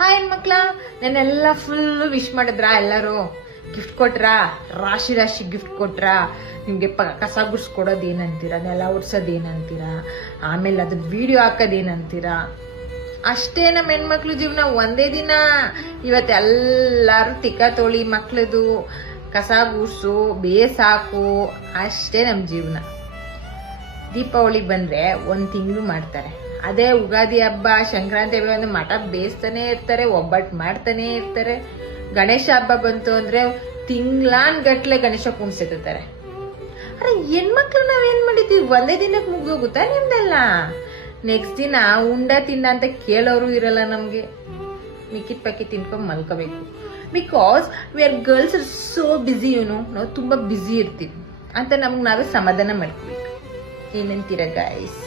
Hi ಹೆಣ್ಮಕ್ಳ, ನಾನೆಲ್ಲ full wish ಮಾಡಿದ್ರ? ಎಲ್ಲರೂ ಗಿಫ್ಟ್ ಕೊಟ್ರಾ? ರಾಶಿ ರಾಶಿ ಗಿಫ್ಟ್ ಕೊಟ್ರಾ? ನಿಮ್ಗೆ ಕಸ ಗುಡ್ಸ್ಕೊಡೋದು ಏನಂತೀರಾ, ನೆಲ ಒರ್ಸೋದು ಏನಂತೀರಾ, ಆಮೇಲೆ ಅದ್ರ ವಿಡಿಯೋ ಹಾಕೋದು ಏನಂತೀರಾ? ಅಷ್ಟೇ ನಮ್ಮ ಹೆಣ್ಮಕ್ಳು ಜೀವನ. ಒಂದೇ ದಿನ ಇವತ್ತೆಲ್ಲಾರು ತಿಕ್ಕ ತೊಳಿ, ಮಕ್ಳದು ಕಸ ಗುಡ್ಸು, ಬೇಸಾಕು, ಅಷ್ಟೇ ನಮ್ಮ ಜೀವನ. ದೀಪಾವಳಿ ಬಂದ್ರೆ 1 ತಿಂಗಳು ಮಾಡ್ತಾರೆ. ಅದೇ ಉಗಾದಿ ಹಬ್ಬ, ಸಂಕ್ರಾಂತಿ ಹಬ್ಬ ಅಂದ್ರೆ ಮಠ ಬೇಯಿಸ್ತಾನೆ ಇರ್ತಾರೆ, ಒಬ್ಬಟ್ಟು ಮಾಡ್ತಾನೆ ಇರ್ತಾರೆ. ಗಣೇಶ ಹಬ್ಬ ಬಂತು ಅಂದ್ರೆ ತಿಂಗ್ಳಾನ್ ಗಟ್ಲೆ ಗಣೇಶ ಕುಣಿಸಿರ್ತಾರೆ. ಅರೆ ಹೆಣ್ಮಕ್ಳು ನಾವೇನ್ ಮಾಡಿದ್ವಿ? ಒಂದೇ ದಿನಕ್ಕೆ ಮುಗ್ದೋಗುತ್ತಾ ನಿಮ್ದೆಲ್ಲ? ನೆಕ್ಸ್ಟ್ ದಿನ ಉಂಡ ತಿನ್ನ ಅಂತ ಕೇಳೋರು ಇರಲ್ಲ ನಮ್ಗೆ. ಮಿಕ್ಕಿದ ಪಕ್ಕಿ ತಿನ್ಕೊಂಡ್ ಮಲ್ಕೋಬೇಕು. Because we are girls are so busy. ನಾವು ತುಂಬಾ ಬಿಸಿ ಇರ್ತೀವಿ ಅಂತ ನಮ್ಗೆ ನಾವೇ ಸಮಾಧಾನ ಮಾಡ್ಕೋಬೇಕು. ಏನಂತೀರ ಗೈಸ್?